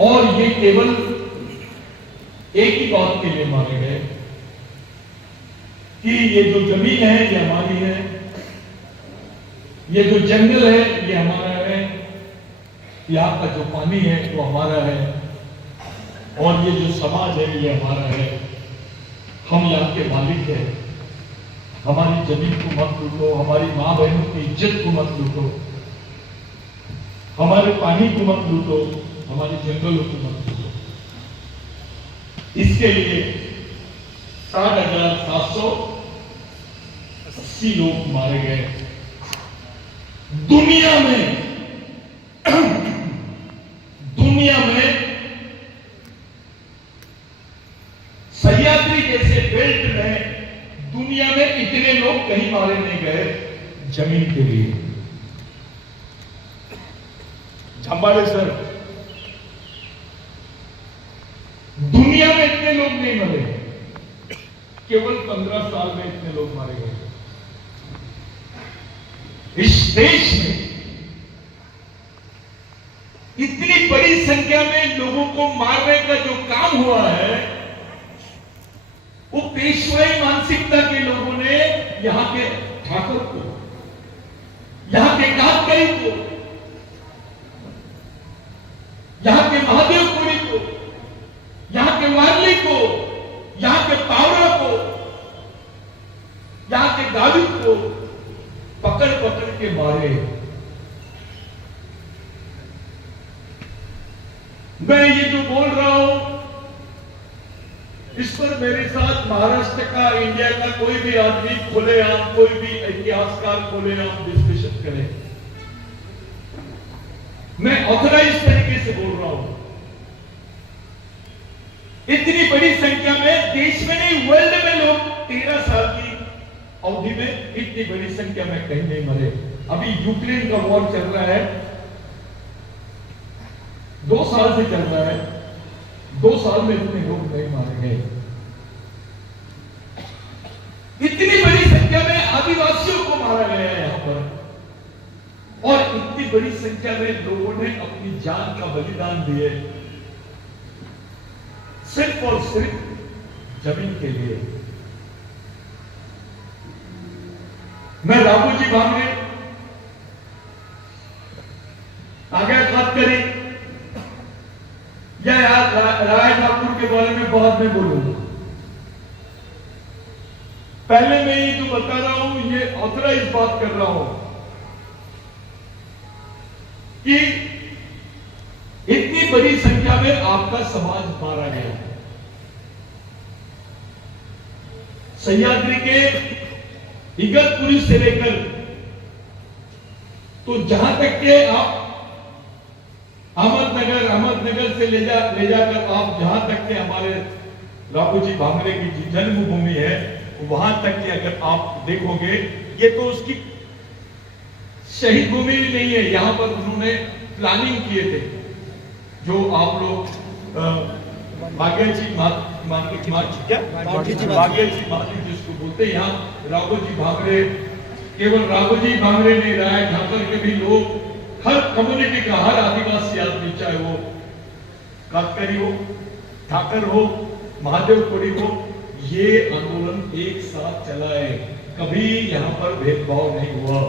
और ये केवल एक ही बात के लिए मारे गए कि ये जो जमीन है ये हमारी है, ये जो जंगल है ये हमारा है, यहाँ का जो पानी है वो हमारा है, और ये जो समाज है ये हमारा है। हम यहाँ के मालिक हैं। हमारी जमीन को मत लूटो, हमारी मां बहनों की इज्जत को मत लूटो, हमारे पानी को मत लूटो, हमारे जंगलों को मत लूटो। इसके लिए 7,780 लोग मारे गए। दुनिया में सह्याद्री जैसे बेल्ट में दुनिया में इतने लोग कहीं मारे नहीं गए जमीन के लिए। झंबाड़े सर, दुनिया में इतने लोग नहीं मरे, केवल 15 साल में इतने लोग मारे गए। इस देश में इतनी बड़ी संख्या में लोगों को मारने का जो काम हुआ है, वो पेशवाई मानसिकता के लोगों ने यहां के ठाकुर को, यहां के कातकरी को, यहां के महादेवपुरी को, यहां के वारली को, यहां के पावड़ा को, यहां के गावित को पकड़ पकड़ के मारे। मैं ये जो बोल रहा हूं, इस पर मेरे साथ महाराष्ट्र का, इंडिया का कोई भी आदमी खुलेआम, कोई भी इतिहासकार खुलेआम डिस्कशन करे। मैं ऑथराइज तरीके से बोल रहा हूं। इतनी बड़ी संख्या में देश में नहीं, वर्ल्ड में लोग 13 साल की अवधि में इतनी बड़ी संख्या में कहीं नहीं मरे। अभी यूक्रेन का वॉर चल रहा है, 2 साल से चल रहा है, 2 साल में इतने लोग नहीं मारे गए। इतनी बड़ी संख्या में आदिवासियों को मारा गया है यहां पर, और इतनी बड़ी संख्या में लोगों ने अपनी जान का बलिदान दिए सिर्फ और सिर्फ जमीन के लिए। मैं राघोजी भांगरे, आगे बात करी या राय ठाकुर के बारे में बाद में बोलूंगा। पहले मैं ये जो बता रहा हूं, ये ऑथराइज बात कर रहा हूं कि इतनी बड़ी संख्या में आपका समाज मारा गया। सह्याद्री के इगतपुरी से लेकर तो जहां तक के आप अहमदनगर से ले जाकर आप जहां तक के हमारे राघोजी भांगरे की जन्मभूमि है, वहां तक के अगर आप देखोगे, ये तो उसकी शहीद भूमि भी नहीं है। यहां पर उन्होंने प्लानिंग किए थे, जो आप लोग भाग्यजी मार्केट जिसको बोलते हैं, यहाँ राघोजी भांगरे, केवल राघोजी भांगरे नहीं, राय ठाकुर के भी लोग, हर कम्युनिटी का, हर आदिवासी आदमी, चाहे वो कातकरी हो, ठाकर हो, महादेवपुरी हो, ये आंदोलन एक साथ चला है। कभी यहां पर भेदभाव नहीं हुआ।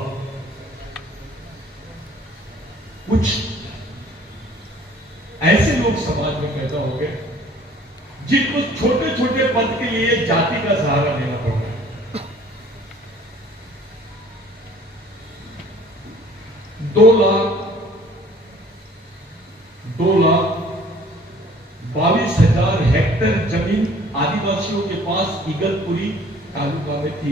कुछ ऐसे लोग समाज में पैदा हो गए जिनको छोटे छोटे पद के लिए जाति का सहारा लेना पड़ रहा है। 2,22,000 हेक्टेयर जमीन आदिवासियों के पास इगतपुरी तालुका में थी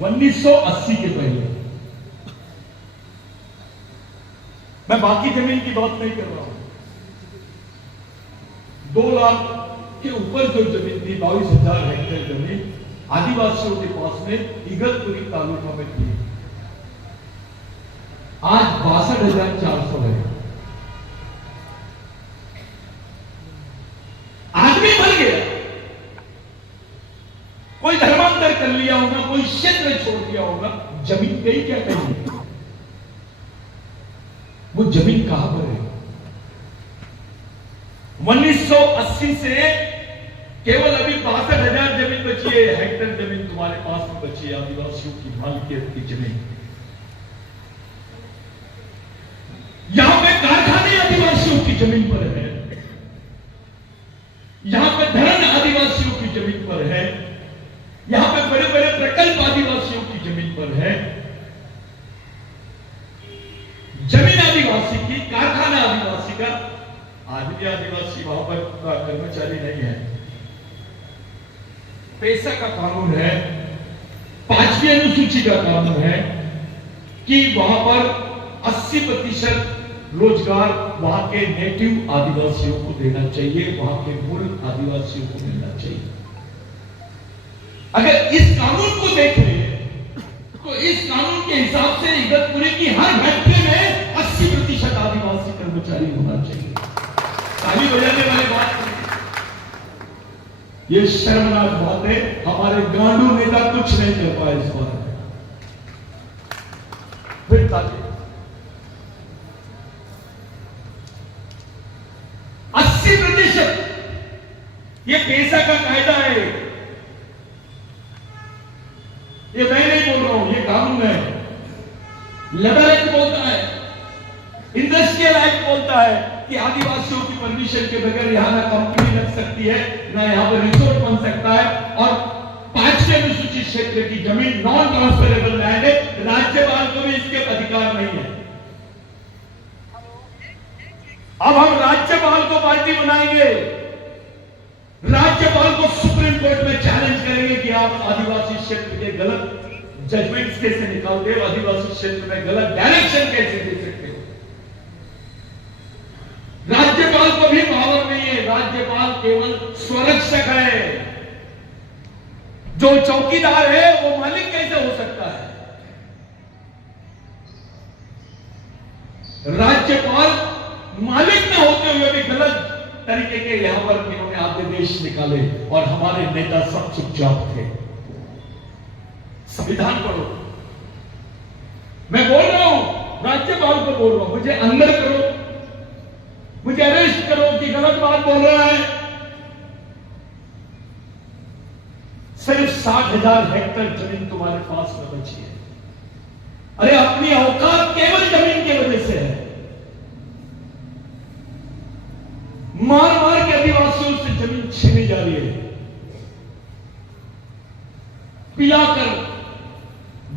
1980 के पहले। मैं बाकी जमीन की बात नहीं कर रहा हूं। 2 लाख के ऊपर जो जमीन थी, 22,000 हेक्टेयर जमीन आदिवासियों के पास में इगतपुरी तालुका में थी, आज 62,400 है। आदमी मर गया, कोई धर्मांतर कर लिया होगा, कोई क्षेत्र छोड़ दिया होगा, जमीन गई क्या कहीं। वो जमीन कहां पर है? 1980 से केवल अभी 62,000 जमीन बची है, हेक्टेयर जमीन तुम्हारे पास में बची है, आदिवासियों की मालिकियत की जमीन। यहां पे कारखाने आदिवासियों की जमीन पर है, यहां पे धरण आदिवासियों की जमीन पर है, यहां पे बड़े बड़े प्रकल्प आदिवासियों की जमीन पर है। जमीन आदिवासी की, कारखाना आदिवासी का, आदमी आदिवासी वहां पर कर्मचारी नहीं है। पैसा का कानून है, 5वीं अनुसूची का कानून है कि वहां पर 80% रोजगार वहां के नेटिव आदिवासियों को देना चाहिए, वहां के मूल आदिवासियों को मिलना चाहिए। अगर इस कानून को देखें तो इस कानून के हिसाब से इगतपुरी की हर फैक्ट्री में 80% आदिवासी कर्मचारी होना चाहिए। ताली बजाने वाली बात नहीं, ये शर्मनाक बात है। हमारे गांडू नेता कुछ नहीं कर पाए इस बारे में। फिर ताली 80%, ये पैसा का कायदा है, ये मैं नहीं बोल रहा हूं, ये कानून है। लेबर एक्ट बोलता है, इंडस्ट्रियल एक्ट बोलता है कि आदिवासियों की परमिशन के बगैर यहां ना कंपनी लग सकती है, ना यहां पर रिसोर्ट बन सकता है। और 5वीं अनुसूचित क्षेत्र की जमीन नॉन ट्रांसफरेबल लैंड है, राज्यपाल को भी इसके अधिकार नहीं है। अब हम राज्यपाल को पार्टी बनाएंगे, राज्यपाल को सुप्रीम कोर्ट में चैलेंज करेंगे कि आप आदिवासी क्षेत्र के गलत जजमेंट्स कैसे निकालते हो, आदिवासी क्षेत्र में गलत डायरेक्शन कैसे दे सकते हो। राज्यपाल को भी पावर नहीं है, राज्यपाल केवल स्वरक्षक है। जो चौकीदार है वो मालिक कैसे हो सकता है। राज्यपाल मालिक न होते हुए भी गलत तरीके के यहां पर इन्होंने आदेश निकाले और हमारे नेता सब चुपचाप थे। संविधान पढ़ो, मैं बोल रहा हूं, राज्यपाल को बोल रहा हूं, मुझे अंदर करो, मुझे अरेस्ट करो कि गलत बात बोल रहा है। सिर्फ 60,000 हेक्टेयर जमीन तुम्हारे पास में बची है। अरे अपनी औकात केवल जमीन की वजह से है। मार मार के आदिवासियों से जमीन छीनी जा रही है, पिलाकर,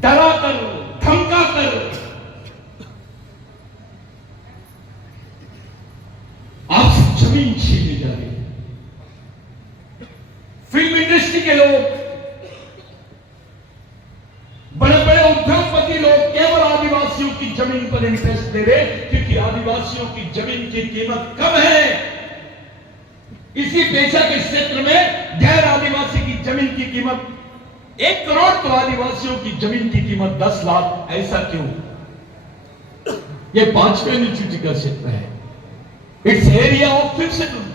डराकर, धमकाकर। आपसे जमीन छीनी जा रही है। फिल्म इंडस्ट्री के लोग, बड़े बड़े उद्योगपति लोग केवल आदिवासियों की जमीन पर इंटरेस्ट ले रहे, क्योंकि आदिवासियों की जमीन की कीमत कम है। इसी पेशा के क्षेत्र में गैर आदिवासी की जमीन की कीमत 1 करोड़, तो आदिवासियों की जमीन की कीमत 10 लाख। ऐसा क्यों? यह 5वीं अनुसूची का क्षेत्र है। It's area of 5th schedule.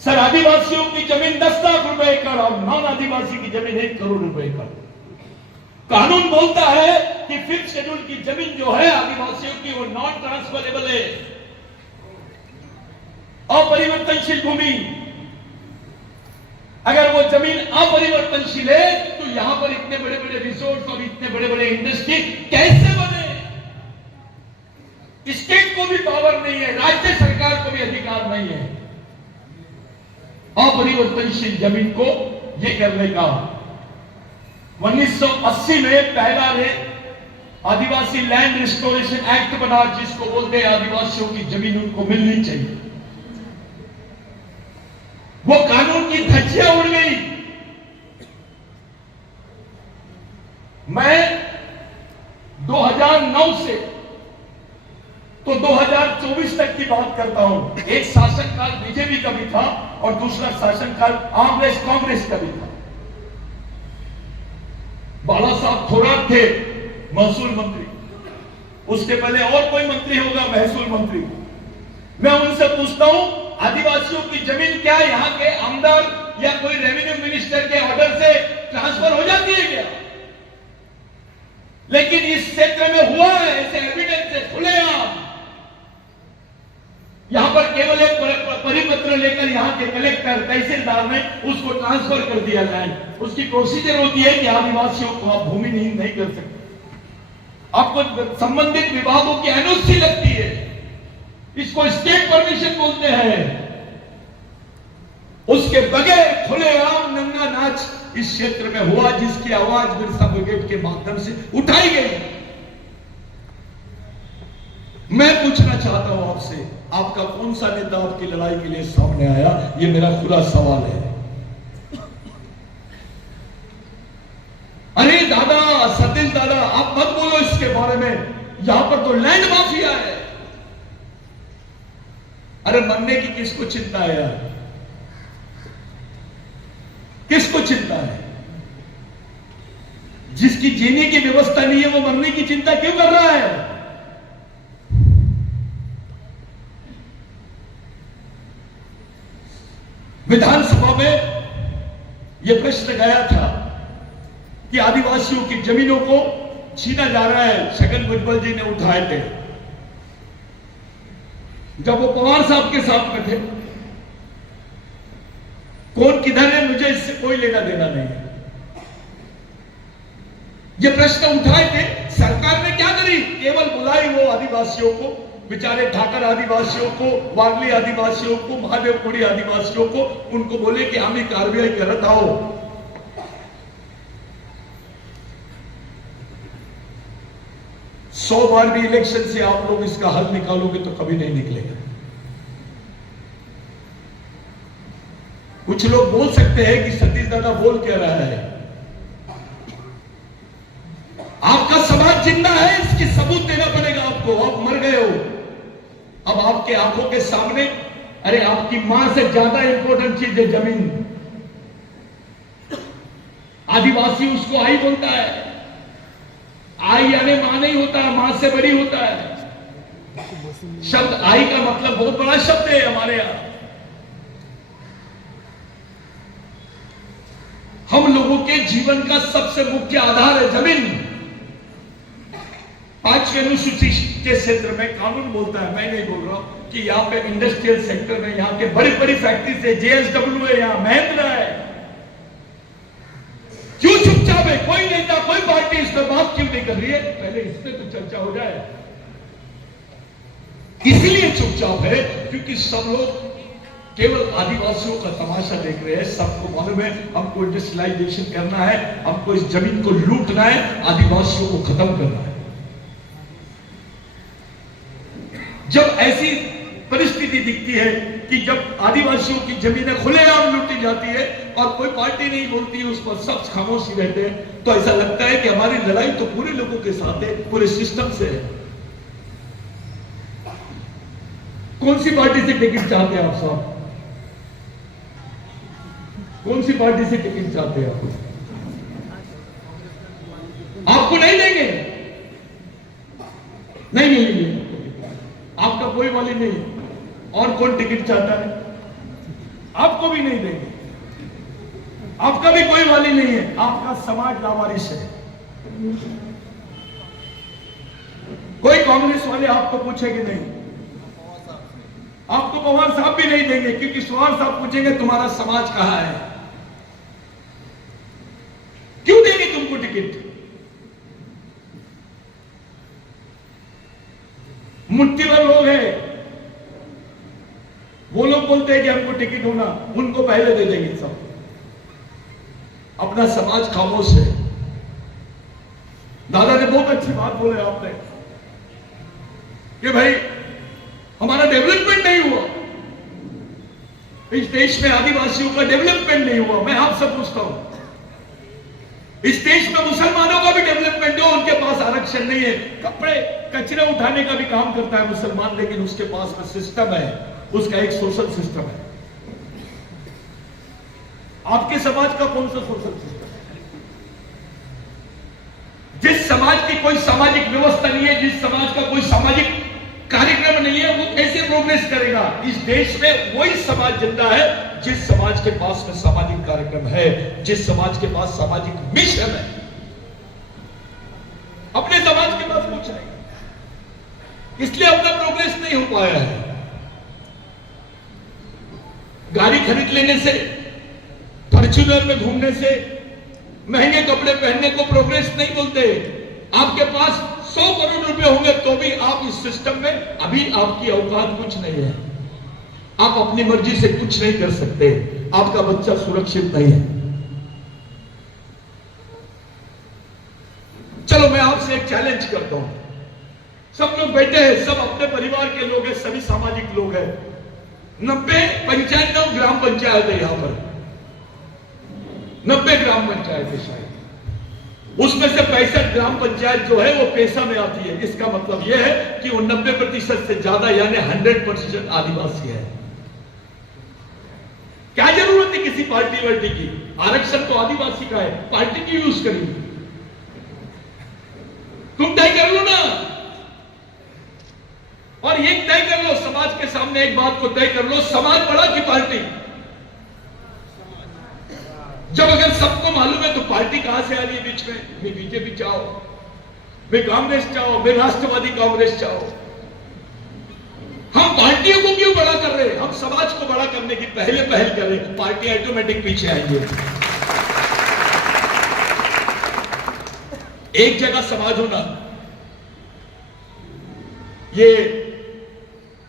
Sir, आदिवासियों की जमीन 10 लाख रुपए एकड़ और नॉन आदिवासी की जमीन 1 करोड़ रुपए एकड़। कानून बोलता है कि 5th शेड्यूल की जमीन जो है आदिवासियों की, वो नॉन ट्रांसफरेबल है, अपरिवर्तनशील भूमि। अगर वो जमीन अपरिवर्तनशील है तो यहां पर इतने बड़े बड़े रिसोर्ट और इतने बड़े बड़े इंडस्ट्री कैसे बने? स्टेट को भी पावर नहीं है, राज्य सरकार को भी अधिकार नहीं है अपरिवर्तनशील जमीन को ये करने का। 1980 में पहला आदिवासी लैंड रिस्टोरेशन एक्ट बना, जिसको बोलते हैं आदिवासियों की जमीन उनको मिलनी चाहिए। वो कानून की धज्जियां उड़ गई। मैं 2009 से तो 2024 तक की बात करता हूं। एक शासनकाल बीजेपी का भी था और दूसरा शासनकाल कांग्रेस का भी था। बाला साहब थोराट थे महसूल मंत्री, उसके पहले और कोई मंत्री होगा महसूल मंत्री। मैं उनसे पूछता हूं, आदिवासियों की जमीन क्या यहाँ के आमदार या कोई रेवेन्यू मिनिस्टर के ऑर्डर से ट्रांसफर हो जाती है क्या? लेकिन इस क्षेत्र में हुआ है, ऐसे एविडेंस है खुलेआम। यहां पर केवल एक परिपत्र लेकर यहां के कलेक्टर तहसीलदार ने उसको ट्रांसफर कर दिया लैंड। उसकी प्रोसीजर होती है कि आदिवासियों को आप भूमिहीन नहीं कर सकते, आपको संबंधित विभागों की एनओसी लगती है, इसको स्टेट परमिशन बोलते हैं। उसके बगैर खुलेआम नंगा नाच इस क्षेत्र में हुआ, जिसकी आवाज बिरसा ब्रिगेड के माध्यम से उठाई गई। मैं पूछना चाहता हूं आपसे, आपका कौन सा नेता आपकी लड़ाई के लिए सामने आया? यह मेरा खुला सवाल है। अरे दादा, सतीश दादा, आप मत बोलो इसके बारे में, यहां पर तो लैंड माफिया है। अरे मरने की किसको चिंता है यार? किसको चिंता है? जिसकी जीने की व्यवस्था नहीं है वो मरने की चिंता क्यों कर रहा है? विधानसभा में यह प्रश्न गया था कि आदिवासियों की जमीनों को छीना जा रहा है, छगन भुजबल जी ने उठाए थे जब वो पवार साहब के साथ में थे। कौन किधर है मुझे इससे कोई लेना देना नहीं है। ये प्रश्न उठाए थे, सरकार ने क्या करी? केवल बुलाई वो आदिवासियों को, बेचारे ठाकर आदिवासियों को, वागली आदिवासियों को, महादेवपुरी आदिवासियों को, उनको बोले कि हम ही कार्रवाई करत आओ। सौ बार भी इलेक्शन से आप लोग इसका हल निकालोगे तो कभी नहीं निकलेगा। कुछ लोग बोल सकते हैं कि सतीश दादा बोल क्या रहा है। आपका समाज जिंदा है, इसकी सबूत देना पड़ेगा आपको। आप मर गए हो, अब आपके आंखों के सामने, अरे आपकी मां से ज्यादा इंपॉर्टेंट चीज है जमीन। आदिवासी उसको आई बोलता है, आई यानी मां नहीं होता, मां से बड़ी होता है। शब्द आई का मतलब बहुत बड़ा शब्द है हमारे यहां। हम लोगों के जीवन का सबसे मुख्य आधार है जमीन। 5वीं अनुसूची के क्षेत्र में कानून बोलता है, मैं नहीं बोल रहा हूं, कि यहां पे इंडस्ट्रियल सेक्टर में यहां के बड़ी बड़ी फैक्ट्री से JSW है, यहां महिंद्रा है। क्यों चुपचाप है? कोई नेता, कोई पार्टी इस पर बात क्यों नहीं कर रही है? पहले इस पे तो चर्चा हो जाए। इसलिए चुपचाप है क्योंकि सब लोग केवल आदिवासियों का तमाशा देख रहे हैं। सबको मालूम है हमको इंडस्ट्रियलाइजेशन करना है, हमको इस जमीन को लूटना है, आदिवासियों को खत्म करना है। जब ऐसी परिस्थिति दिखती है कि जब आदिवासियों की जमीनें खुलेआम लूटी जाती है और कोई पार्टी नहीं बोलती है, उस पर सब खामोशी रहते हैं, तो ऐसा लगता है कि हमारी लड़ाई तो पूरे लोगों के साथ है, पूरे सिस्टम से है। कौन सी पार्टी से टिकट चाहते हैं आप साहब? कौन सी पार्टी से टिकट चाहते हैं आप? आपको नहीं देंगे, नहीं मिलेंगे, आपका कोई वाली नहीं। और कौन टिकट चाहता है? आपको भी नहीं देंगे, आपका भी कोई वाली नहीं है, आपका समाज लावारिस है। कोई कांग्रेस वाले आपको पूछेंगे नहीं, आपको पवार साहब भी नहीं देंगे, क्योंकि पवार साहब पूछेंगे तुम्हारा समाज कहां है, क्यों देंगे तुमको टिकट? मुट्ठी भर लोग हैं, वो लोग बोलते हैं कि हमको टिकट होना, उनको पहले दे देंगे सब। अपना समाज खामोश है। दादा ने बहुत अच्छी बात बोले आपने कि भाई हमारा डेवलपमेंट नहीं हुआ, इस देश में आदिवासियों का डेवलपमेंट नहीं हुआ। मैं आपसे पूछता हूं, इस देश में मुसलमानों का भी डेवलपमेंट हो, उनके पास आरक्षण नहीं है। कपड़े कचरे उठाने का भी काम करता है मुसलमान, लेकिन उसके पास में सिस्टम है, उसका एक सोशल सिस्टम है। आपके समाज का कौन सा सोशल सिस्टम है? जिस समाज की कोई सामाजिक व्यवस्था नहीं है, जिस समाज का कोई सामाजिक कार्यक्रम नहीं है, वो कैसे प्रोग्रेस करेगा? इस देश में वही समाज जिंदा है जिस समाज के पास में सामाजिक कार्यक्रम है, जिस समाज के पास सामाजिक मिशन है। अपने समाज के पास कुछ नहीं, इसलिए अपना प्रोग्रेस नहीं हो पाया है। गाड़ी खरीद लेने से, फॉर्च्यूनर में घूमने से, महंगे कपड़े पहनने को प्रोग्रेस नहीं बोलते। आपके पास 100 करोड़ रुपए होंगे तो भी आप इस सिस्टम में अभी आपकी औकात कुछ नहीं है। आप अपनी मर्जी से कुछ नहीं कर सकते। आपका बच्चा सुरक्षित नहीं है। चलो मैं आपसे एक चैलेंज करता हूं। सब लोग बैठे हैं, सब अपने परिवार के लोग हैं, सभी सामाजिक लोग हैं। 95 ग्राम पंचायत है यहां पर, 90 ग्राम पंचायत है शायद। उसमें से 65 ग्राम पंचायत जो है वो पेशा में आती है। इसका मतलब यह है कि वो 90% से ज्यादा यानी 100% आदिवासी है। क्या जरूरत है किसी पार्टी वार्टी की? आरक्षण तो आदिवासी का है, पार्टी की यूज करिए। तुम तय कर लो ना, और एक तय कर लो समाज के सामने, एक बात को तय कर लो, समाज बड़ा की पार्टी? जब अगर सबको मालूम है तो पार्टी कहां से आ रही है बीच में? मैं बीजेपी चाहो, मैं कांग्रेस चाहो, मैं राष्ट्रवादी कांग्रेस चाहो, हम पार्टियों को क्यों बड़ा कर रहे हैं? हम समाज को बड़ा करने की पहले पहल कर रहे हैं, पार्टी ऑटोमेटिक पीछे आएंगे। एक जगह समाज होना, ये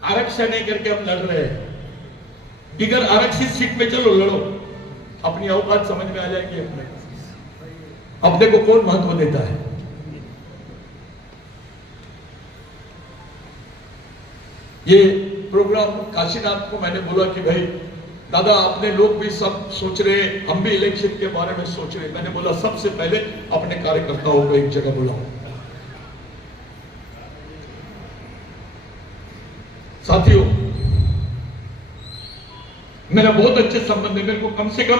आरक्षण नहीं करके हम लड़ रहे हैं। बिगर आरक्षित सीट पे चलो लड़ो, अपनी औकात समझ में आ जाएगी। अपने को कौन महत्व देता है? ये प्रोग्राम काशीनाथ को मैंने बोला कि भाई दादा अपने लोग भी सब सोच रहे, हम भी इलेक्शन के बारे में सोच रहे। मैंने बोला सबसे पहले अपने कार्यकर्ताओं को एक जगह बुलाओ। साथियों, मेरा बहुत अच्छे संबंध है, मेरे को कम से कम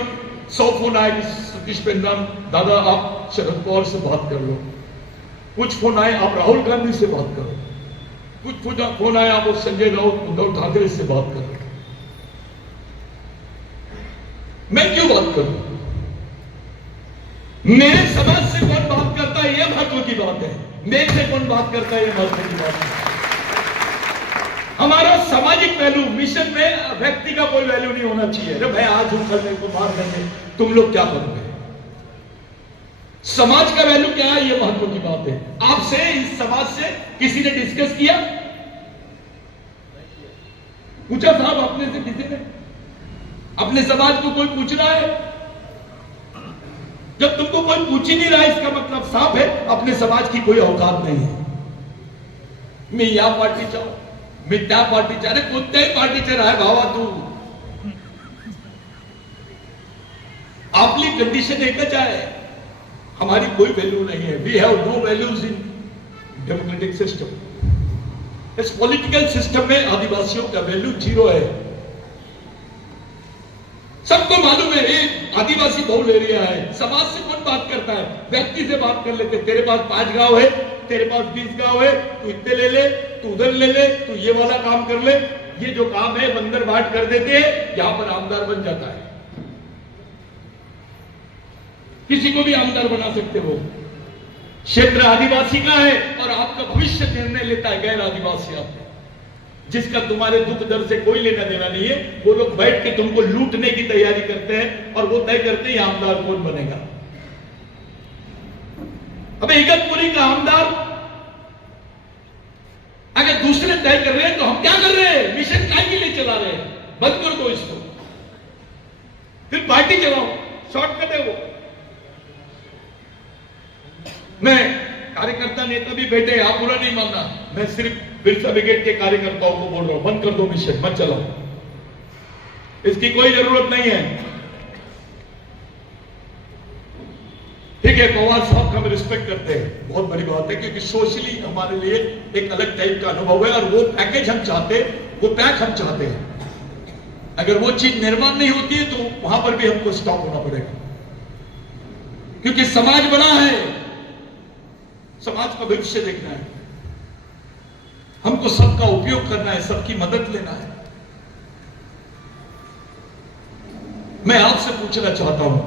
100 फोन आए सतीश पेंदाम, दादा आप शरद पवार से बात कर लो। कुछ फोन आए आप राहुल गांधी से बात करो। कुछ फोन आए आप संजय राउत, उद्धव ठाकरे से बात करो। मैं क्यों बात करूं? मेरे समाज से कौन बात करता है यह महत्व की बात है, मेरे से कौन बात करता है यह महत्व की बात है। हमारा सामाजिक वैल्यू, मिशन में व्यक्ति का कोई वैल्यू नहीं होना चाहिए। अरे भाई आज हम करने को मार देंगे, तुम लोग क्या करोगे? समाज का वैल्यू क्या है यह महत्व की बात है। आपसे, इस समाज से किसी ने डिस्कस किया? पूछा साहब आपने से? किसी ने? अपने समाज को कोई पूछ रहा है? जब तुमको कोई पूछ ही नहीं रहा है, इसका मतलब साफ है अपने समाज की कोई औकात नहीं है। मैं या पार्टी चाहूं, मैं त्या पार्टी चाह रहे, कोणत्याही पार्टीचे राह भावा तू, आपली कंडिशन एकच आहे, हमारी कोई वैल्यू नहीं है। We have no values in democratic system. इस पॉलिटिकल सिस्टम में आदिवासियों का वैल्यू 0 है। सबको मालूम है ये आदिवासी बहुल एरिया है। समाज से कौन बात करता है? व्यक्ति से बात कर लेते। तेरे पास 5 गांव है, तेरे पास 20 गांव है, तू इतने ले ले, तू उधर ले ले, तू ये वाला काम कर ले। ये जो काम है बंदर बाट कर देते हैं, यहां पर आमदार बन जाता है। किसी को भी आमदार बना सकते हो। क्षेत्र आदिवासी का है और आपका भविष्य निर्णय लेता है गैर आदिवासी आपको, जिसका तुम्हारे दुख दर्द से कोई लेना देना नहीं है। वो लोग बैठ के तुमको लूटने की तैयारी करते हैं और वो तय करते हैं आमदार कौन बनेगा। अब इगतपुरी का आमदार अगर दूसरे तय कर रहे हैं तो हम क्या कर रहे हैं? मिशन काय के लिए चला रहे हैं? बंद कर दो इसको, फिर पार्टी चलाओ, शॉर्टकट है वो। मैं कार्यकर्ता नेता भी बैठे, आप बुरा नहीं मानना, मैं सिर्फ बिरसा ब्रिगेड के कार्यकर्ताओं को बोल रहा हूं, बंद कर दो मिशन, मत चलाओ, इसकी कोई जरूरत नहीं है। ठीक है, पवार साहब का हम रिस्पेक्ट करते हैं, बहुत बड़ी बात है, क्योंकि सोशली हमारे लिए एक अलग टाइप का अनुभव है और वो पैकेज हम चाहते, वो पैक हम चाहते हैं। अगर वो चीज निर्माण नहीं होती है तो वहां पर भी हमको स्टॉप होना पड़ेगा, क्योंकि समाज बड़ा है, समाज का भविष्य देखना है, हमको सबका उपयोग करना है, सबकी मदद लेना है। मैं आपसे पूछना चाहता हूं,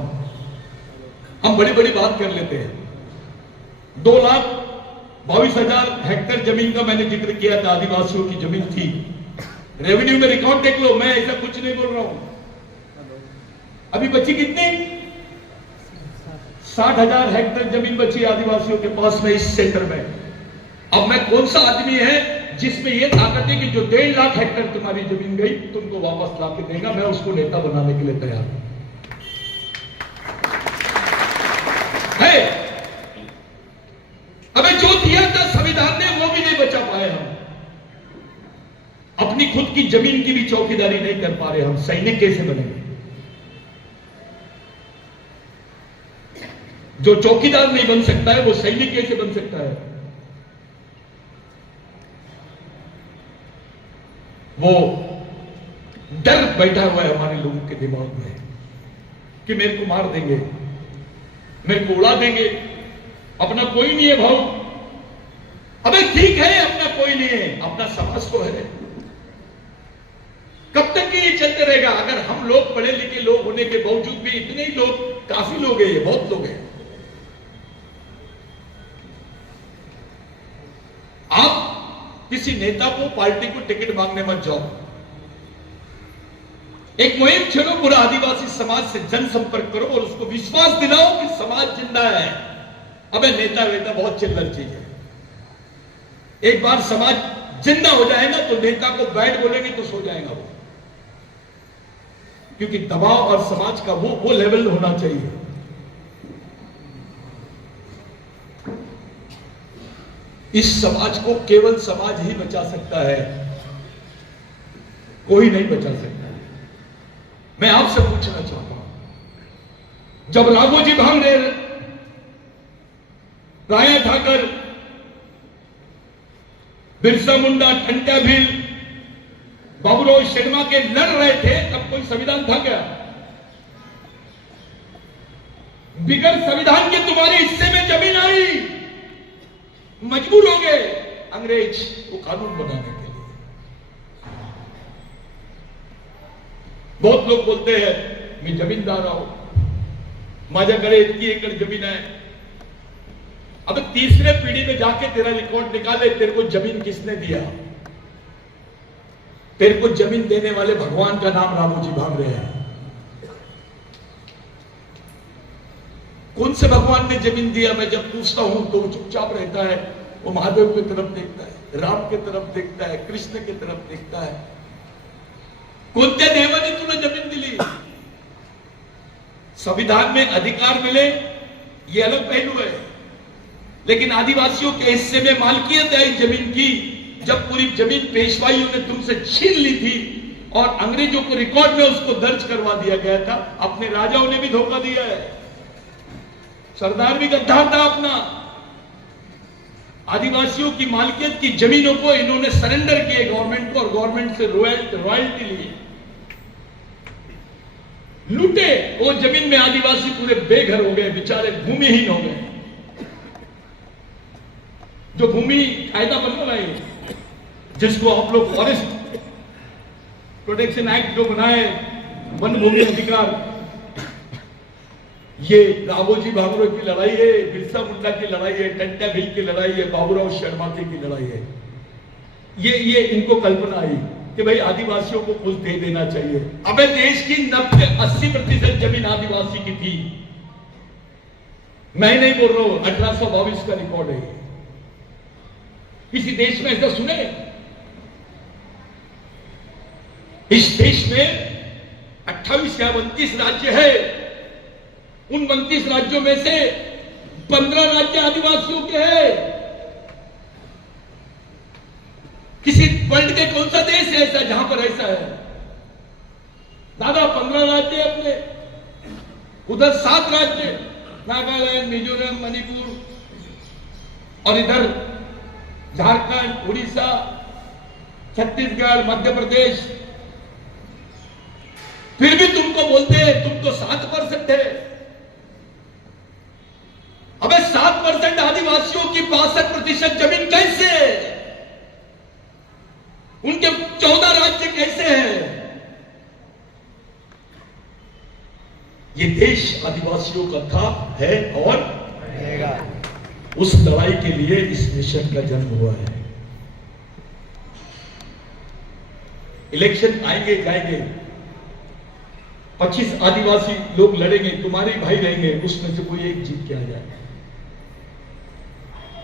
हम बड़ी बड़ी बात कर लेते हैं। 2,22,000 हेक्टेयर जमीन का मैंने जिक्र किया था, आदिवासियों की जमीन थी। रेवेन्यू में रिकॉर्ड देख लो, मैं ऐसा कुछ नहीं बोल रहा हूं। अभी बची कितनी? 60,000 हेक्टेयर जमीन बची आदिवासियों के पास में इस सेंटर में। अब मैं कौन सा आदमी है जिसमें यह ताकत है कि जो 1.5 लाख हेक्टेयर तुम्हारी जमीन गई तुमको वापस ला के देगा, मैं उसको नेता बनाने के लिए तैयार हूं। अबे जो दिया था संविधान ने वो भी नहीं बचा पाए हम। अपनी खुद की जमीन की भी चौकीदारी नहीं कर पा रहे हम। सैनिक कैसे बनेंगे? जो चौकीदार नहीं बन सकता है वो सैनिक कैसे बन सकता है? वो डर बैठा हुआ है हमारे लोगों के दिमाग में कि मेरे को मार देंगे, मेरे को उड़ा देंगे, अपना कोई नहीं है भाव। अबे ठीक है, अपना कोई नहीं है, अपना समाज तो है। कब तक ये चलते रहेगा? अगर हम लोग पढ़े लिखे लोग होने के बावजूद भी इतने ही लोग, काफी लोग हैं, बहुत लोग हैं। आप किसी नेता को, पार्टी को टिकट मांगने मत जाओ। एक मुहिम छेड़ो, पूरा आदिवासी समाज से जनसंपर्क करो और उसको विश्वास दिलाओ कि समाज जिंदा है। अबे नेता वेता बहुत चिल्लर चीज है। एक बार समाज जिंदा हो जाएगा तो नेता को बैठ बोलेंगे तो सो जाएगा वो, क्योंकि दबाव और समाज का वो लेवल होना चाहिए। इस समाज को केवल समाज ही बचा सकता है, कोई नहीं बचा सकता है। मैं आपसे पूछना चाहता हूं, जब राघोजी भांगरे, राया ठाकर, बिरसा मुंडा, टंट्या भील, बाबूराव शर्मा के लड़ रहे थे, तब कोई संविधान था क्या? बिगड़ संविधान के तुम्हारे हिस्से में जमीन आई, मजबूर हो गए अंग्रेज वो कानून बनाने के लिए। बहुत लोग बोलते हैं मैं जमींदार हूं, माझ्याकडे इतनी एकड़ जमीन है। अब तीसरे पीढ़ी में जाके तेरा रिकॉर्ड निकाले, तेरे को जमीन किसने दिया? तेरे को जमीन देने वाले भगवान का नाम राघोजी भांगरे है। कौन से भगवान ने जमीन दिया? मैं जब पूछता हूं तो वो चुपचाप रहता है। वो महादेव की तरफ देखता है, राम की तरफ देखता है, कृष्ण की तरफ देखता है। कोणत्या देवाने तुला जमीन दिली? संविधान में अधिकार मिले ये अलग पहलू है, लेकिन आदिवासियों के हिस्से में मालकियत आई जमीन की। जब पूरी जमीन पेशवाइयों ने तुमसे छीन ली थी और अंग्रेजों को रिकॉर्ड में उसको दर्ज करवा दिया गया था, अपने राजाओं ने भी धोखा दिया है। सरदार भी गद्दार था अपना। आदिवासियों की मालकियत की जमीनों को इन्होंने सरेंडर किए गवर्नमेंट को और गवर्नमेंट से रॉयल्टी ली, लूटे। वो जमीन में आदिवासी पूरे बेघर हो गए, बेचारे भूमिहीन हो गए। जो भूमि कायदा बन रहा है, जिसको आप लोग फॉरेस्ट प्रोटेक्शन एक्ट जो बनाए, वन भूमि अधिकार, ये राघोजी भांगरे की लड़ाई है, बिरसा मुंडा की लड़ाई है, टंट्या भील की लड़ाई है, बाबूराव शर्मा की लड़ाई है। ये इनको कल्पना आई कि भाई आदिवासियों को कुछ दे देना चाहिए। अबे देश की 90-80% जमीन आदिवासी की थी। मैं नहीं बोल रहा हूं, 1822 का रिकॉर्ड है। किसी देश में ऐसा सुने? इस देश में 28 या 29 राज्य है। उन 29 राज्यों में से 15 राज्य आदिवासियों के हैं। किसी वर्ल्ड के कौन सा देश है ऐसा जहां पर ऐसा है? दादा 15 राज्य अपने, उधर 7 राज्य, नागालैंड, मिजोरम, मणिपुर, और इधर झारखंड, उड़ीसा, छत्तीसगढ़, मध्य प्रदेश। फिर भी तुमको बोलते हैं तुम तो 7% है। अबे 7% आदिवासियों की 62% जमीन कैसे? उनके 14 राज्य कैसे हैं? ये देश आदिवासियों का था, है और रहेगा। उस लड़ाई के लिए इस मिशन का जन्म हुआ है। इलेक्शन आएंगे जाएंगे, 25 आदिवासी लोग लड़ेंगे, तुम्हारे भाई रहेंगे, उसमें से कोई एक जीत के आ जाए,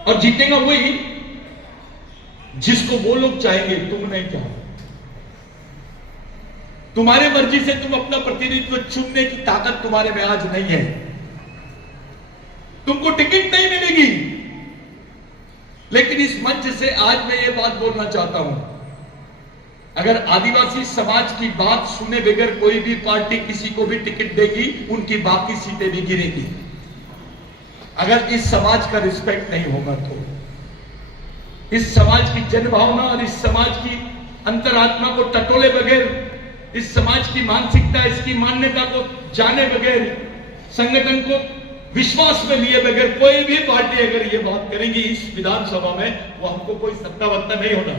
और जीतेगा वही जिसको वो लोग चाहेंगे, तुम नहीं चाहो। तुम्हारे मर्जी से तुम अपना प्रतिनिधित्व चुनने की ताकत तुम्हारे में आज नहीं है, तुमको टिकट नहीं मिलेगी। लेकिन इस मंच से आज मैं ये बात बोलना चाहता हूं, अगर आदिवासी समाज की बात सुने बगैर कोई भी पार्टी किसी को भी टिकट देगी, उनकी बाकी सीटें भी गिरेगी। अगर इस समाज का रिस्पेक्ट नहीं होगा तो, इस समाज की जनभावना और इस समाज की अंतरात्मा को टटोले बगैर, इस समाज की मानसिकता, इसकी मान्यता को जाने बगैर, संगठन को विश्वास में लिए बगैर कोई भी पार्टी अगर ये बात करेंगी इस विधानसभा में, वो हमको कोई सत्ता वत्ता नहीं होना।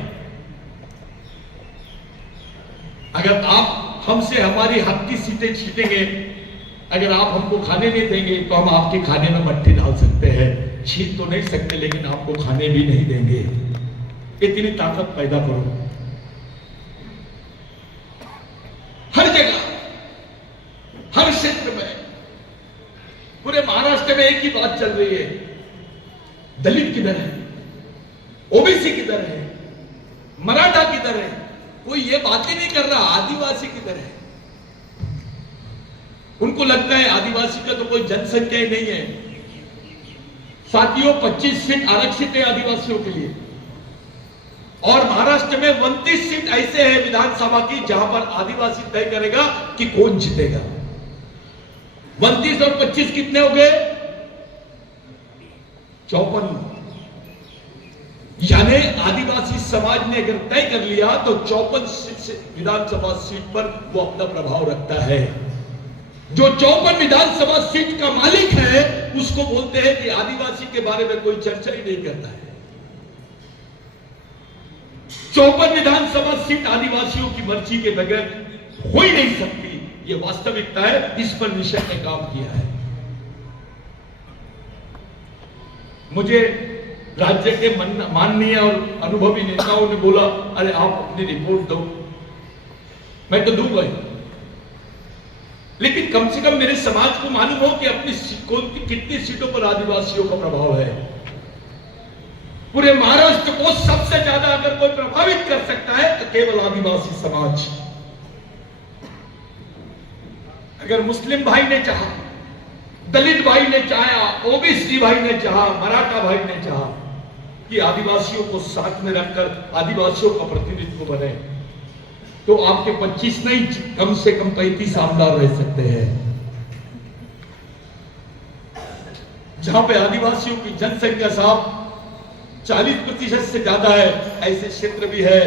अगर आप हमसे हमारी हक की सीटें छीटेंगे, अगर आप हमको खाने नहीं देंगे, तो हम आपके खाने में मट्टी डाल सकते हैं, छीट तो नहीं सकते, लेकिन आपको खाने भी नहीं देंगे। इतनी ताकत पैदा करो हर जगह, हर क्षेत्र में। पूरे महाराष्ट्र में एक ही बात चल रही है, दलित किधर है, ओबीसी किधर है, मराठा किधर है, कोई ये बात ही नहीं कर रहा आदिवासी किधर है। उनको लगता है आदिवासी का तो कोई जनसंख्या ही नहीं है। साथियों, 25 सीट आरक्षित है आदिवासियों के लिए, और महाराष्ट्र में 29 सीट ऐसे हैं विधानसभा की जहां पर आदिवासी तय करेगा कि कौन जीतेगा। 29 और 25 कितने हो गए? 54। यानी आदिवासी समाज ने अगर तय कर लिया तो 54 विधानसभा सीट पर वो अपना प्रभाव रखता है। जो 54 विधानसभा सीट का मालिक है उसको बोलते हैं कि आदिवासी के बारे में कोई चर्चा ही नहीं करता है। 54 विधानसभा सीट आदिवासियों की मर्जी के बगैर हो ही नहीं सकती, ये वास्तविकता है। इस पर मिशन ने काम किया है। मुझे राज्य के माननीय और अनुभवी नेताओं ने बोला, अरे आप अपनी रिपोर्ट दो। मैं तो दूंगा ही, लेकिन कम से कम मेरे समाज को मालूम हो कि अपनी कितनी सीटों पर आदिवासियों का प्रभाव है। पूरे महाराष्ट्र को सबसे ज्यादा अगर कोई प्रभावित कर सकता है तो केवल आदिवासी समाज। अगर मुस्लिम भाई ने चाहा, दलित भाई ने चाहा, ओबीसी भाई ने चाहा, मराठा भाई ने चाहा कि आदिवासियों को साथ में रखकर आदिवासियों का प्रतिनिधित्व बने, तो आपके 25 नहीं, कम से कम 35 आमदार रह सकते हैं। जहां पे आदिवासियों की जनसंख्या साहब 40% से ज्यादा है, ऐसे क्षेत्र भी है।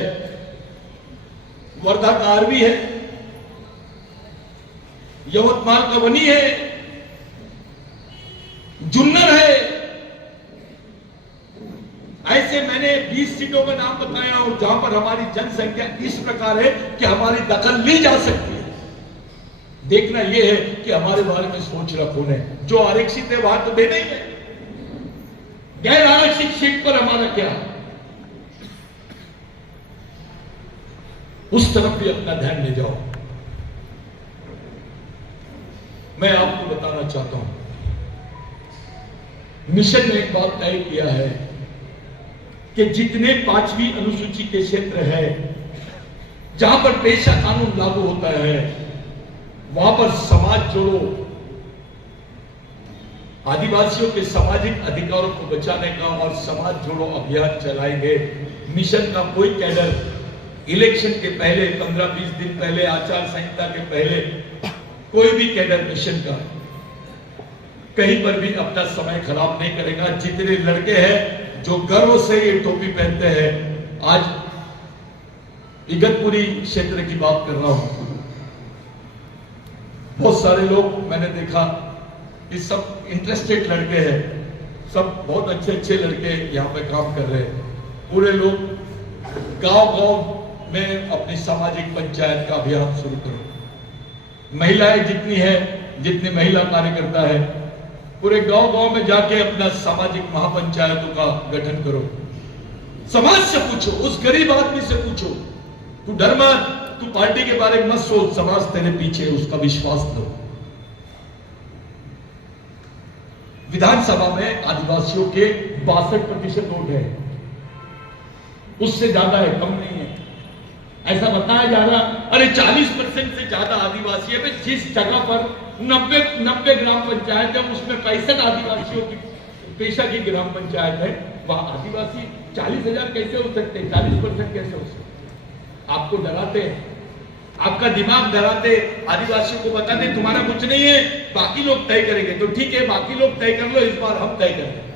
वर्धा का आरवी है, यवतमाल का वनी है, जुन्नर है। ऐसे मैंने 20 सीटों का नाम बताया हूं जहां पर हमारी जनसंख्या इस प्रकार है कि हमारी दखल ली जा सकती है। देखना यह है कि हमारे बारे में सोच रहा कौन है। जो आरक्षित है वहां तो देना ही है, गैर आरक्षित सीट पर हमारा क्या, उस तरफ भी अपना ध्यान ले जाओ। मैं आपको बताना चाहता हूं, मिशन ने एक बात तय किया है कि जितने 5वीं अनुसूची के क्षेत्र है जहां पर पेशा कानून लागू होता है, वहां पर समाज जोड़ो, आदिवासियों के सामाजिक अधिकारों को बचाने का और समाज जोड़ो अभियान चलाएंगे। मिशन का कोई कैडर इलेक्शन के पहले 15-20 दिन पहले, आचार संहिता के पहले, कोई भी कैडर मिशन का कहीं पर भी अपना समय खराब नहीं करेगा। जितने लड़के हैं जो गर्व से ये टोपी पहनते हैं, आज इगतपुरी क्षेत्र की बात कर रहा हूं, बहुत सारे लोग मैंने देखा कि सब इंटरेस्टेड लड़के हैं, सब बहुत अच्छे अच्छे लड़के यहाँ पे काम कर रहे हैं। पूरे लोग गांव-गांव में अपनी सामाजिक पंचायत का अभियान शुरू करो। महिलाएं जितनी है, जितने महिला कार्यकर्ता है, पूरे गांव-गांव में जाके अपना सामाजिक महापंचायतों का गठन करो। समाज से पूछो, उस गरीब आदमी से पूछो, तू डर मत, तू पार्टी के बारे में मत सोच, समाज तेरे पीछे, उसका विश्वास लो। विधानसभा में आदिवासियों के 62% वोट है, उससे ज्यादा है, कम नहीं है, ऐसा बताया जा रहा। अरे 40% से ज्यादा आदिवासी है। जिस जगह पर 90 ग्राम पंचायत है, उसमें 65 आदिवासियों की पेशा की ग्राम पंचायत है, वहां आदिवासी 40,000 कैसे हो सकते हैं, 40% कैसे हो सकते? आपको डराते हैं, आपका दिमाग डराते, आदिवासियों को बताते तुम्हारा कुछ नहीं है, बाकी लोग तय करेंगे। तो ठीक है, बाकी लोग तय कर लो, इस बार हम तय करेंगे।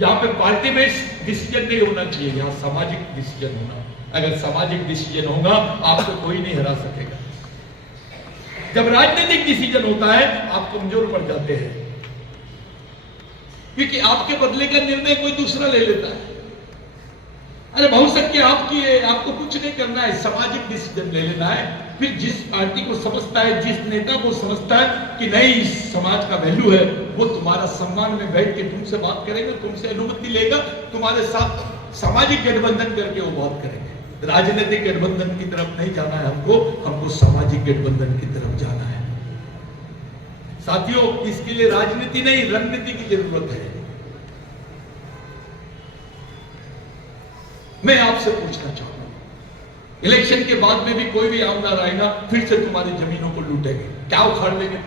यहां पे पार्टी बेस्ड डिसीजन नहीं होना चाहिए, यहां सामाजिक डिसीजन होना। अगर सामाजिक डिसीजन होगा, आपको कोई नहीं हरा सकेगा। जब राजनीतिक डिसीजन होता है, आप कमजोर पड़ जाते हैं, क्योंकि आपके बदले का निर्णय कोई दूसरा ले लेता है। अरे बहुसंख्य आपकी है, आपको कुछ नहीं करना है, सामाजिक डिसीजन ले लेना है। फिर जिस पार्टी को समझता है, जिस नेता को समझता है कि नहीं इस समाज का वैल्यू है, वो तुम्हारा सम्मान में बैठ के तुमसे बात करेगा, तुमसे अनुमति लेगा, तुम्हारे साथ सामाजिक गठबंधन करके वो बात करेंगे। राजनीतिक गठबंधन की तरफ नहीं जाना है हमको सामाजिक गठबंधन की तरफ जाना है। साथियों, इसके लिए राजनीति नहीं, रणनीति की जरूरत है। मैं आपसे पूछना चाहता हूं, इलेक्शन के बाद में भी कोई भी आमदार आएगा, फिर से तुम्हारी जमीनों को लूटेंगे, क्या उखाड़ लेंगे?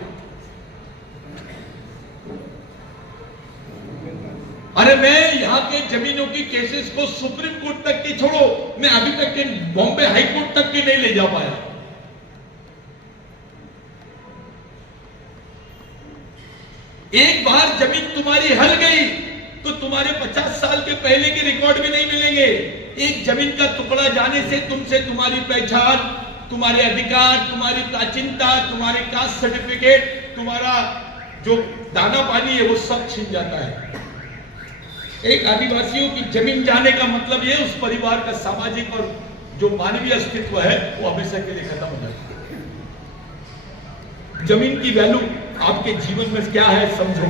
अरे मैं यहां के जमीनों की केसेस को सुप्रीम कोर्ट तक की छोड़ो, मैं अभी तक के बॉम्बे हाई कोर्ट तक के नहीं ले जा पाया। एक बार जमीन तुम्हारी हल गई तो तुम्हारे 50 साल के पहले के रिकॉर्ड भी नहीं मिलेंगे। एक जमीन का टुकड़ा जाने से तुमसे तुम्हारी पहचान, तुम्हारे अधिकार, तुम्हारी प्राचीनता, तुम्हारे कास्ट सर्टिफिकेट, तुम्हारा जो दाना पानी है वो सब छिन जाता है। एक आदिवासियों की जमीन जाने का मतलब ये उस परिवार का सामाजिक और जो मानवीय अस्तित्व है वो हमेशा के लिए खत्म हो जाता है। जमीन की वैल्यू आपके जीवन में क्या है समझो।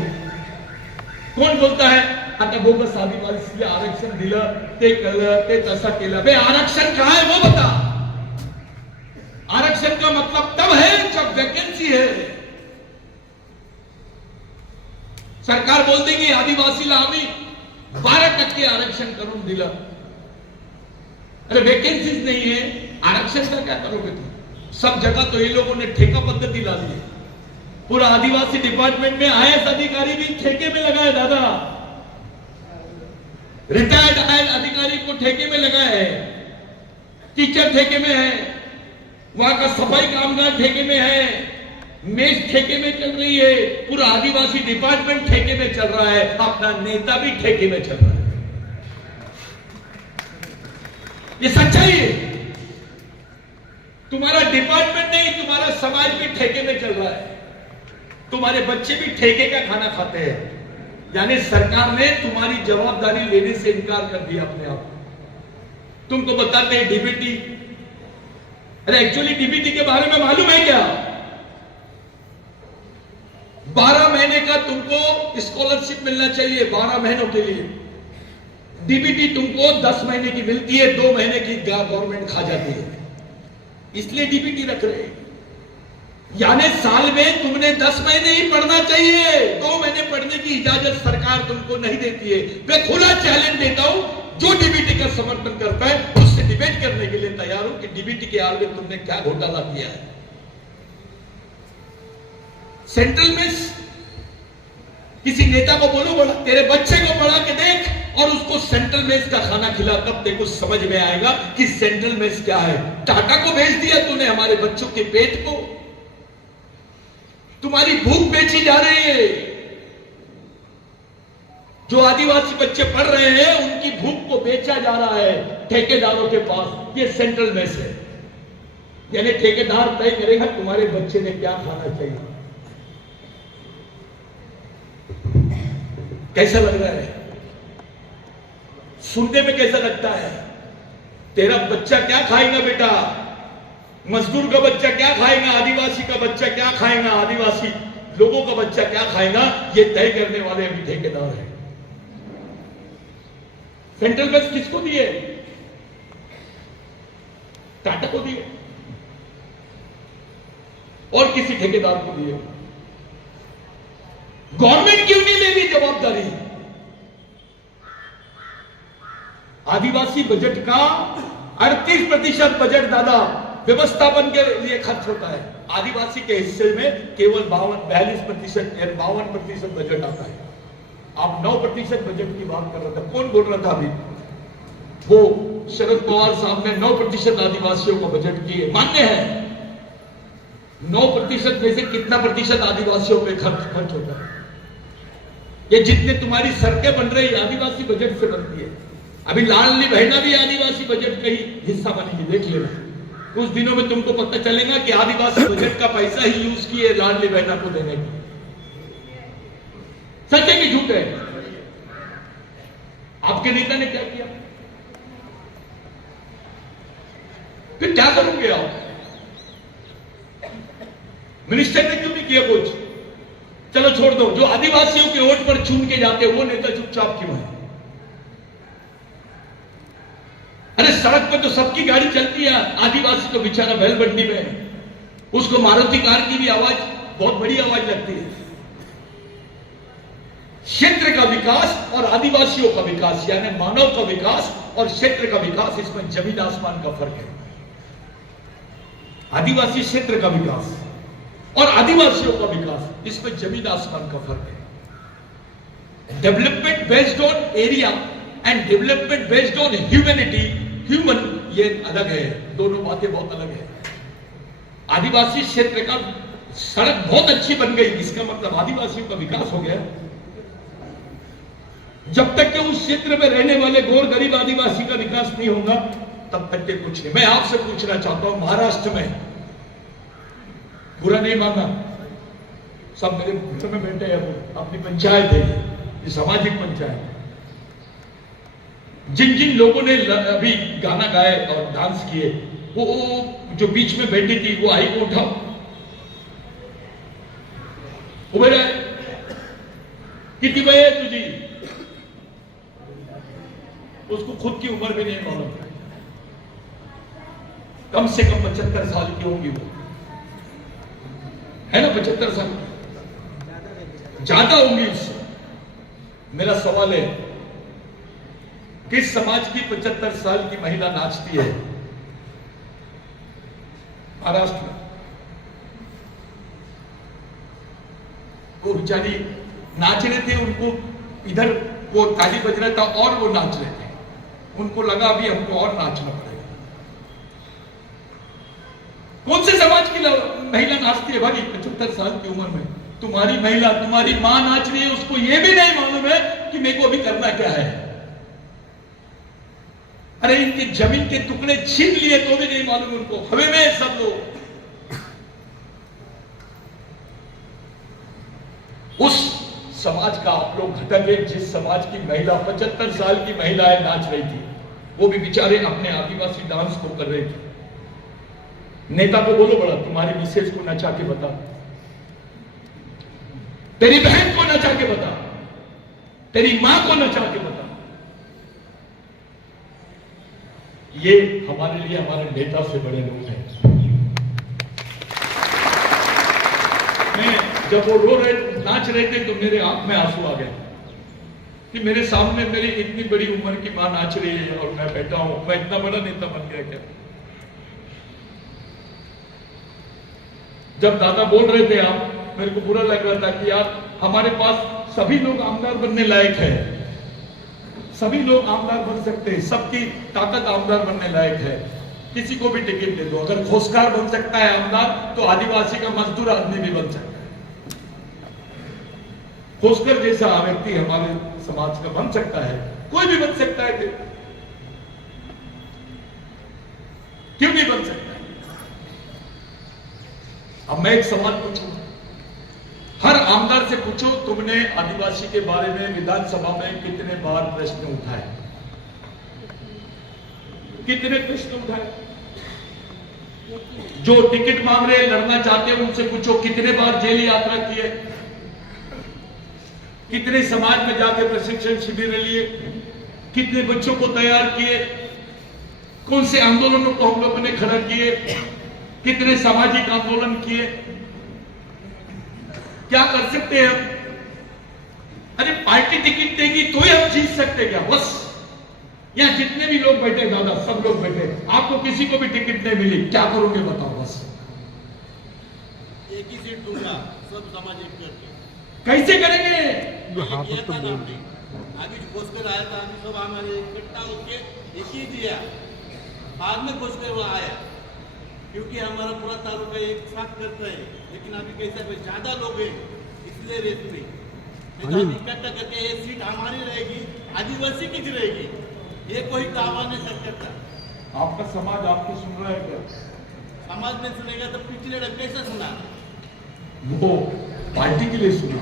कोण बोलता है आता बोगस आदिवासी आरक्षण दिलं ते केलं ते तसा केला, बे आरक्षण क्या है वो बता। आरक्षण का मतलब तब है जब वैकेंसी है। सरकार बोल देगी आदिवासीला आम्ही 12% आरक्षण करून दिलं, अरे वैकेंसीज नहीं है, आरक्षण का क्या करोगे तुम? सब जगह तो ये लोगों ने ठेका पद्धति ला दी। पूरा आदिवासी डिपार्टमेंट में आईएएस अधिकारी भी ठेके में लगाए दादा, रिटायर्ड आईएएस अधिकारी को ठेके में लगाए है, टीचर ठेके में है, वहां का सफाई कामगार ठेके में है, मेस ठेके में चल रही है, पूरा आदिवासी डिपार्टमेंट ठेके में चल रहा है, अपना नेता भी ठेके में चल रहा है। ये सच्चाई है। तुम्हारा डिपार्टमेंट नहीं, तुम्हारा समाज भी ठेके में चल रहा है। तुम्हारे बच्चे भी ठेके का खाना खाते हैं, यानी सरकार ने तुम्हारी जवाबदारी लेने से इनकार कर दिया अपने आप। तुमको बताते हैं डीबीटी, अरे एक्चुअली डीबीटी के बारे में मालूम है क्या? 12 महीने का तुमको स्कॉलरशिप मिलना चाहिए, 12 महीनों के लिए। डीबीटी तुमको 10 महीने की मिलती है, 2 महीने की गवर्नमेंट खा जाती है, इसलिए डीबीटी रख रहे हैं। यानी साल में तुमने 10 महीने ही पढ़ना चाहिए, 2 महीने पढ़ने की इजाजत सरकार तुमको नहीं देती है। मैं खुला चैलेंज देता हूं, जो डीबीटी का समर्थन करता है उससे डिबेट करने के लिए तैयार हूं कि डीबीटी के आड़ में तुमने क्या घोटाला किया है। सेंट्रल में किसी नेता को बोलो बोला तेरे बच्चे को पढ़ा के देख और उसको सेंट्रल मेस का खाना खिला, तब देखो समझ में आएगा कि सेंट्रल मेस क्या है। टाटा को बेच दिया तूने हमारे बच्चों के पेट को, तुम्हारी भूख बेची जा रही है। जो आदिवासी बच्चे पढ़ रहे हैं उनकी भूख को बेचा जा रहा है ठेकेदारों के पास। ये सेंट्रल मेस है, यानी ठेकेदार तय करेगा तुम्हारे बच्चे ने क्या खाना चाहिए। कैसा लग रहा है सुनने में? कैसा लगता है? तेरा बच्चा क्या खाएगा बेटा? मजदूर का बच्चा क्या खाएगा? आदिवासी का बच्चा क्या खाएगा? आदिवासी लोगों का बच्चा क्या खाएगा? ये तय करने वाले अभी ठेकेदार हैं। सेंट्रल बस किसको दिए? टाटा को दिए और किसी ठेकेदार को दिए। गवर्नमेंट क्यों नहीं ले ली जवाबदारी? आदिवासी बजट का 38% बजट दादा व्यवस्थापन के लिए खर्च होता है। आदिवासी के हिस्से में केवल 52% बजट आता है। आप 9% बजट की बात कर रहे थे। कौन बोल रहा था अभी? वो शरद पवार साहब ने 9% आदिवासियों को बजट किए, मान्य है। 9% में से कितना प्रतिशत आदिवासियों पे खर्च होता है? ये जितने तुम्हारी सड़कें बन रही आदिवासी बजट से बनती है। अभी लाडली बहना भी आदिवासी बजट का ही हिस्सा बनेगी, देख लेना। कुछ दिनों में तुमको पता चलेगा कि आदिवासी बजट का पैसा ही यूज किए लाडली बहना को देने की। सच है कि झूठ है? आपके नेता ने क्या किया? फिर क्या करोगे आप? मिनिस्टर ने क्यों नहीं किया कुछ? चलो छोड़ दो, जो आदिवासियों के वोट पर चुन के जाते वो नेता चुपचाप क्यों है? अरे सड़क पर तो सबकी गाड़ी चलती है, आदिवासी तो बेचारा बैलबंडी में है। उसको मारुति कार की भी आवाज बहुत बड़ी आवाज लगती है। क्षेत्र का विकास और आदिवासियों का विकास, यानी मानव का विकास और क्षेत्र का विकास, इसमें जमीन आसमान का फर्क है। आदिवासी क्षेत्र का विकास और आदिवासियों का विकास, इसमें जमीन आसमान का फर्क है। Development based on area and development based on humanity, human, ये अलग है। दोनों बातें बहुत अलग है। आदिवासी क्षेत्र का सड़क बहुत अच्छी बन गई, इसका मतलब आदिवासियों का विकास हो गया। जब तक कि उस क्षेत्र में रहने वाले गौर गरीब आदिवासी का विकास नहीं होगा तब तक के कुछ नहीं। मैं आपसे पूछना चाहता हूं, महाराष्ट्र में, बुरा नहीं मांगा, सब मेरे घर में बैठे हैं, अपनी पंचायत है, ये सामाजिक पंचायत। जिन जिन लोगों ने अभी गाना गाए और डांस किए, वो जो बीच में बैठी थी वो आई को उठाओ, उभे रहे। कितनी वय है तुझी? उसको खुद की उम्र भी नहीं मालूम। कम से कम 75 साल की होंगी वो, है ना? 75 साल, ज्यादा होंगी उससे। मेरा सवाल है, किस समाज की 75 साल की महिला नाचती है महाराष्ट्र में? वो बेचारी नाच रहे थे, उनको इधर वो ताली बज रहा था और वो नाच रहे थे। उनको लगा अभी हमको और नाचना पड़ेगा। कौन से समाज की महिला नाचती है भाई 75 साल की उम्र में? तुम्हारी महिला, तुम्हारी मां नाच रही है, उसको ये भी नहीं मालूम है कि मेरे को अभी करना क्या है। अरे इनके जमीन के टुकड़े छीन लिए तो भी नहीं मालूम उनको, हवे में सब लोग। उस समाज का आप लोग घटक है जिस समाज की महिला 75 साल की महिलाएं नाच रही थी, वो भी बेचारे अपने आदिवासी डांस को कर रहे थे। नेता को बोलो, बड़ा तुम्हारी मिसेज को नचा के बता, तेरी बहन को नचा के बता, तेरी मां को नचा के बता। ये हमारे लिए हमारे नेता से बड़े लोग हैं। मैं जब वो रो रहे, नाच रहे थे, तो मेरे आंख में आंसू आ गए कि मेरे सामने मेरी इतनी बड़ी उम्र की मां नाच रही है और मैं बैठा हूं। मैं इतना बड़ा नेता बन गया क्या? जब दादा बोल रहे थे आप, मेरे को बुरा लग रहा था कि यार हमारे पास सभी लोग आमदार बनने लायक है, सभी लोग आमदार बन सकते हैं, सबकी ताकत आमदार बनने लायक है। किसी को भी टिकट दे दो। अगर खोसकार बन सकता है आमदार, तो आदिवासी का मजदूर आदमी भी बन सकता है। खोसकर जैसा व्यक्ति हमारे समाज का बन सकता है, कोई भी बन सकता है, क्यों नहीं बन सकता? अब मैं एक सवाल पूछूं, हर आमदार से पूछो, तुमने आदिवासी के बारे में विधानसभा में कितने बार प्रश्न उठाए? कितने प्रश्न उठाए? जो टिकट मांग रहे, लड़ना चाहते हैं, उनसे पूछो कितने बार जेल यात्रा किए, कितने समाज में जाके प्रशिक्षण शिविर लिए, कितने बच्चों को तैयार किए, कौन से आंदोलनों को हम लोगों ने खड़ा किए, कितने सामाजिक आंदोलन किए, क्या कर सकते हैं हम? अरे पार्टी टिकट देगी तो ही हम जीत सकते क्या? बस यहाँ जितने भी लोग बैठे दादा, सब लोग बैठे, आपको किसी को भी टिकट नहीं मिली, क्या करोगे बताओ? बस एक ही सीट दूंगा, सब सामाजिक करके। कैसे करेंगे? किया था ना हमने, आगे घोष कर आया था, हम सब हमारे इकट्ठा होके एक ही दिया, बाद में घोष कर वो आया, क्योंकि हमारा पूरा तालुका एक साथ करता है। लेकिन अभी कैसे ज्यादा लोग हैं इसलिए रेत में इकट्ठा करके ये सीट हमारी रहेगी, आदिवासी की रहेगी, ये कोई दावा नहीं कर सकता। आपका समाज आपको सुन रहा है क्या? समाज में सुनेगा तो पिछले ढंग कैसे सुना? वो पार्टी के लिए सुना,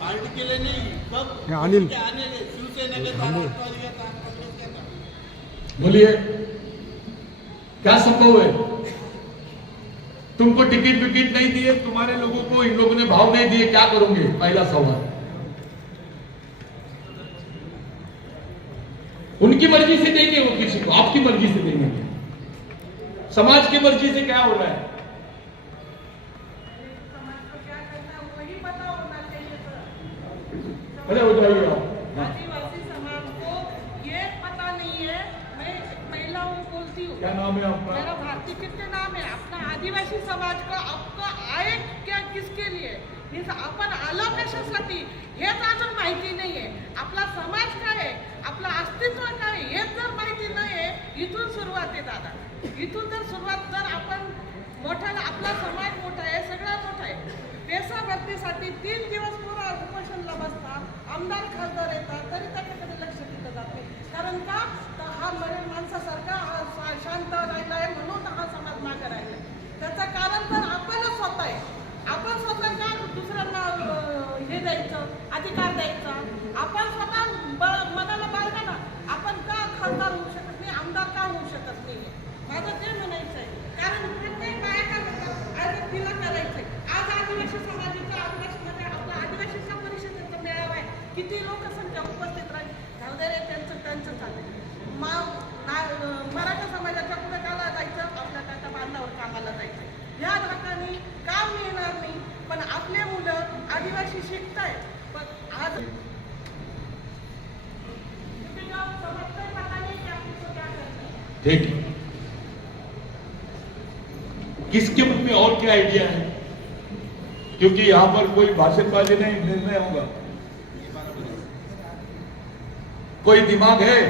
पार्टी के लिए नहीं, सब अनिल के आने के शिवसेना के साथ राष्ट्रवादी का कांग्रेस के साथ। बोलिए क्या संभव है? तुमको टिकट विकेट नहीं दिए, तुम्हारे लोगों को इन लोगों ने भाव नहीं दिए, क्या करोगे? पहला सवाल। उनकी मर्जी से देंगे वो किसी को, आपकी मर्जी से देंगे? समाज की मर्जी से क्या हो रहा है? अरे हो जाइए आप। आदिवासी समाज को ये पता नहीं है। मैं महिलाओं को बोलती हूँ, क्या नाम है आपका? मेरा भारती कितने नाम है अपना आदिवासी समाज को आपका आहे क्या किसके लिए आपण आलो कशासाठी हेच अजून माहिती नाहीये. आपला समाज काय आहे, आपलं अस्तित्व काय आहे हेच जर माहिती नाहीये, इथून सुरुवात आहे दादा. इथून जर सुरुवात जर आपण मोठा, आपला समाज मोठा आहे, सगळं मोठा आहे. पेसा भरतीसाठी 3 दिवस पुरा उपोषणला बसतात, आमदार खासदार येतात, तरी त्याच्याकडे लक्ष दिलं जात नाही. कारण का तर हा मरण माणसासारखा हा शांत राहिलाय म्हणून हा समाज मागे राहिलाय. त्याचं कारण तर आपणच स्वतः आहे. आपण स्वतः का दुसऱ्यांना हे द्यायचं, अधिकार द्यायचा? आपण स्वतः मनाला बाळगा ना. आपण का खासदार होऊ शकत नाही, आमदार का होऊ शकत नाही? माझं ते म्हणायचं आहे. कारण प्रत्येक बाया काय म्हणतात, आज तिला करायचंय. आज आदिवासी समाजाचा आदिवासीमध्ये आपला आदिवासीच्या परिषदेचा मेळावा आहे, किती लोकसंख्या उपस्थित राहील, जाऊ दे रे, त्यांचं चालेल. मराठा समाजाच्या पुढे काला जायचं, आपल्या त्याच्या बांधावर कामाला जायचं. ह्या धाकाने काम मिळणार नाही, पण आपले मुलं आदिवासी शिकताय. पण आज समजतंय पता नाही की आपली तो क्या करता है. ठीक है, किसके मन में और क्या आइडिया है? क्योंकि यहां पर कोई भाषणबाजी नहीं, निर्णय होगा. कोई दिमाग है?